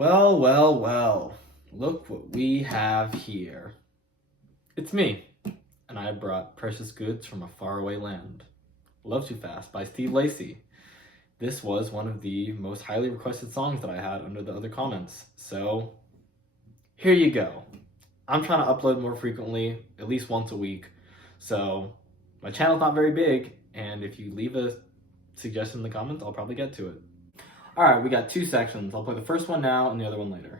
Well, look what we have here. It's me, and I brought precious goods from a faraway land. Love Too Fast by Steve Lacy. This was one of the most highly requested songs that I had under the other comments, so here you go. I'm trying to upload more frequently, at least once a week, so my channel's not very big, and if you leave a suggestion in the comments, I'll probably get to it. Alright, we got two sections. I'll play the first one now and the other one later.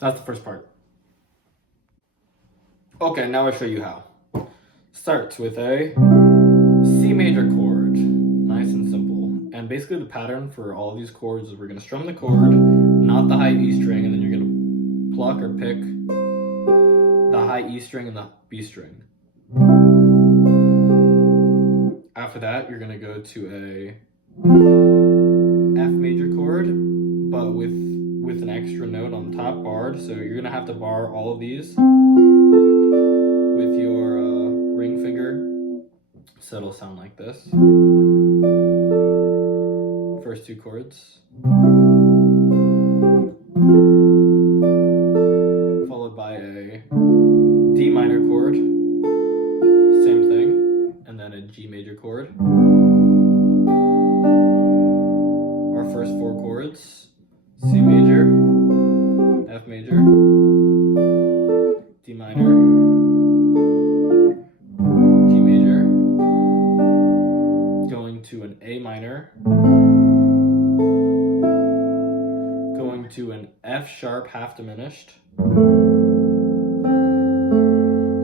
That's the first part. Okay, now I'll show you how. Starts with a C major chord, nice and simple. And basically the pattern for all of these chords is we're going to strum the chord, not the high E string, and then you're going to pluck or pick the high E string and the B string. After that, you're going to go to a F major chord, but with an extra note on top barred, so you're gonna have to bar all of these with your ring finger, so it'll sound like this. First two chords, followed by a D minor chord, same thing, and then a G major chord. Our first four chords: C major, F major, D minor, G major, going to an A minor, going to an F sharp half diminished. And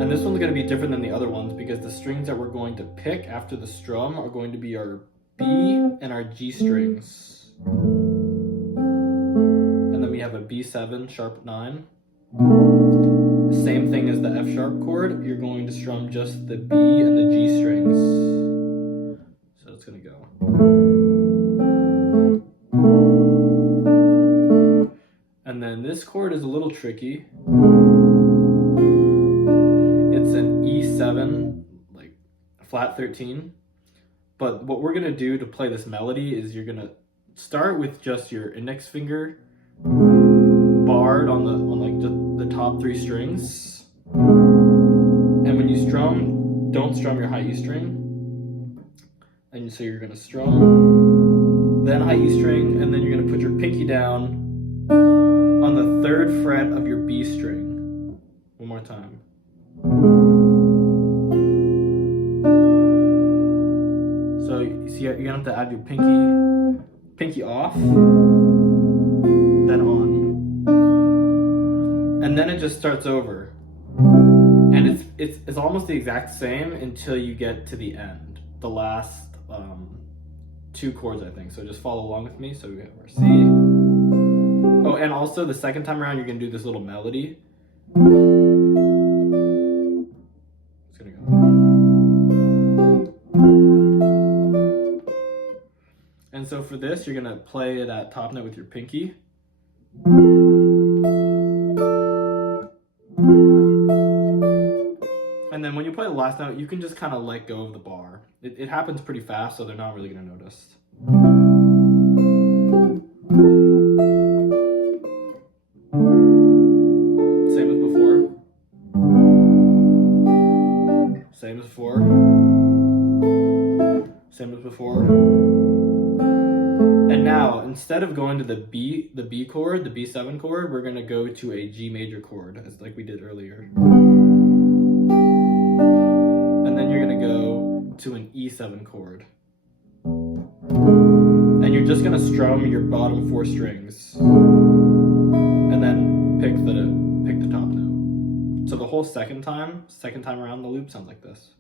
this one's going to be different than the other ones because the strings that we're going to pick after the strum are going to be our B and our G strings. We have a B7 sharp 9. Same thing as the F sharp chord, you're going to strum just the B and the G strings. So it's going to go. And then this chord is a little tricky. It's an E7, like flat 13. But what we're going to do to play this melody is you're going to start with just your index finger barred on like just the top three strings, and when you strum, don't strum your high E string, and so you're gonna strum, then high E string, and then you're gonna put your pinky down on the third fret of your B string. One more time. So you see, you're gonna have to add your pinky off, then on, and then it just starts over, and it's almost the exact same until you get to the end, the last two chords, I think. So just follow along with me. So we have our C. Oh, and also the second time around you're gonna do this little melody. It's gonna go. And so for this, you're gonna play that top note with your pinky. And then when you play the last note, you can just kind of let go of the bar. It happens pretty fast, so they're not really gonna notice. Same as before. Same as before. Same as before. And now, instead of going to the B chord, the B7 chord, we're going to go to a G major chord, as like we did earlier. And then you're going to go to an E7 chord. And you're just going to strum your bottom four strings. And then pick the top note. So the whole second time around the loop sounds like this.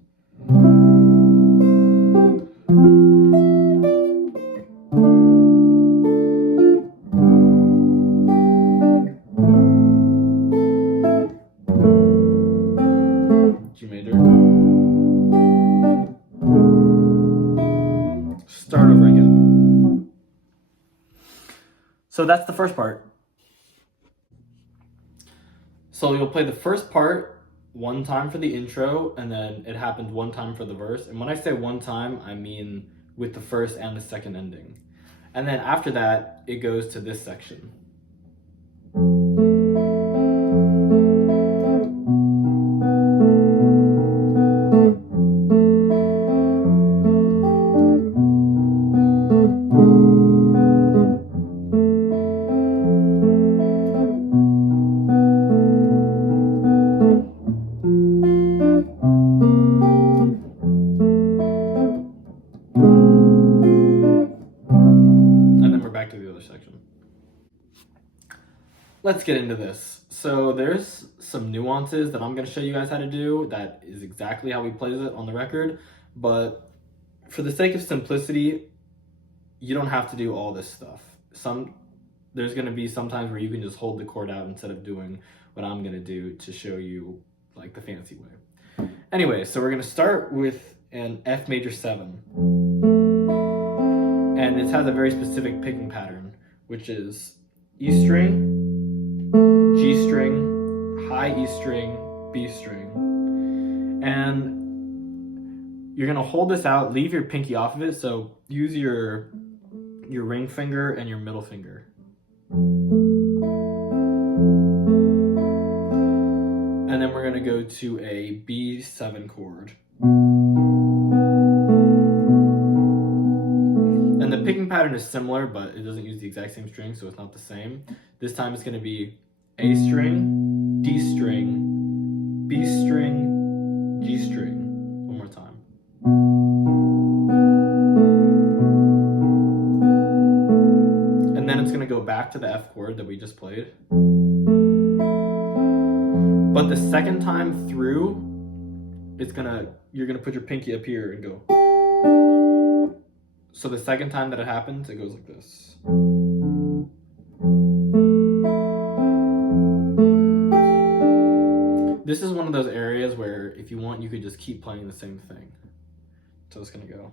So that's the first part. So you'll play the first part one time for the intro, and then it happens one time for the verse. And when I say one time, I mean with the first and the second ending. And then after that, it goes to this section. Back to the other section. Let's get into this. So there's some nuances that I'm going to show you guys how to do that is exactly how he plays it on the record, but for the sake of simplicity, you don't have to do all this stuff. There's going to be some times where you can just hold the chord out instead of doing what I'm going to do to show you like the fancy way. Anyway, so we're going to start with an F major 7. And it has a very specific picking pattern, which is E string, G string, high E string, B string. And you're gonna hold this out, leave your pinky off of it, so use your ring finger and your middle finger. And then we're gonna go to a B7 chord. And the picking pattern is similar, but it doesn't use the exact same string, so it's not the same. This time it's going to be A string, D string, B string, G string. One more time. And then it's going to go back to the F chord that we just played. But the second time through, you're going to put your pinky up here and go. So the second time that it happens, it goes like this. This is one of those areas where if you want, you could just keep playing the same thing. So it's gonna go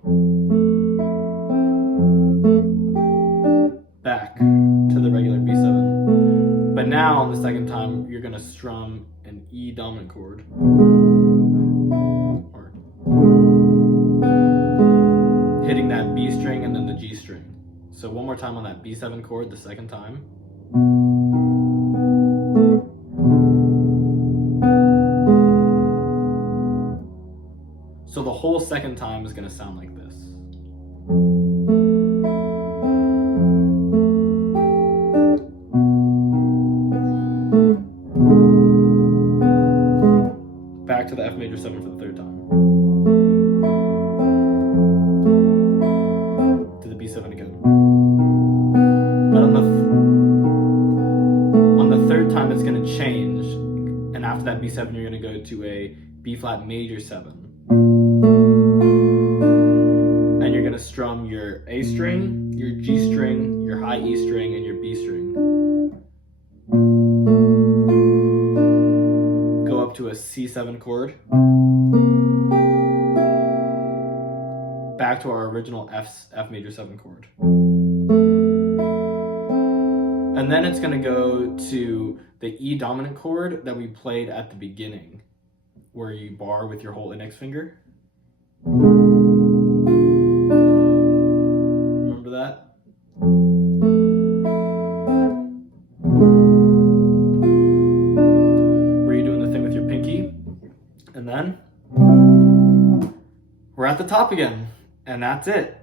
back to the regular B7. But now on the second time, you're gonna strum an E dominant chord. Hitting that B string and then the G string. So one more time on that B7 chord the second time. So the whole second time is going to sound like this. Back to the F major 7 for the third time. B7 again. But on the third time it's going to change, and after that B7 you're going to go to a B flat major 7. And you're going to strum your A string, your G string, your high E string, and your B string. Go up to a C7 chord. Back to our original F major 7 chord. And then it's going to go to the E dominant chord that we played at the beginning, where you bar with your whole index finger. Remember that? Where you're doing the thing with your pinky. And then we're at the top again. And that's it.